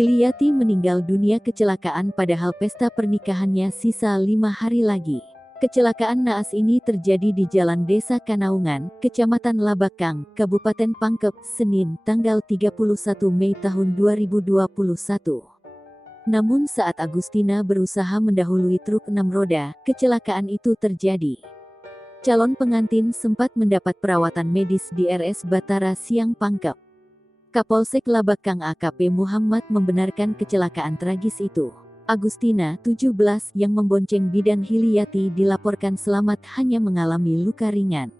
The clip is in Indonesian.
Hiliyati meninggal dunia kecelakaan padahal pesta pernikahannya sisa 5 hari lagi. Kecelakaan naas ini terjadi di Jalan Desa Kanaungan, Kecamatan Labakang, Kabupaten Pangkep, Senin, tanggal 31 Mei tahun 2021. Namun saat Agustina berusaha mendahului truk 6 roda, kecelakaan itu terjadi. Calon pengantin sempat mendapat perawatan medis di RS Batara Siang Pangkep. Kapolsek Labakang AKP Muhammad membenarkan kecelakaan tragis itu. Agustina, 17, yang membonceng bidan Hiliyati dilaporkan selamat hanya mengalami luka ringan.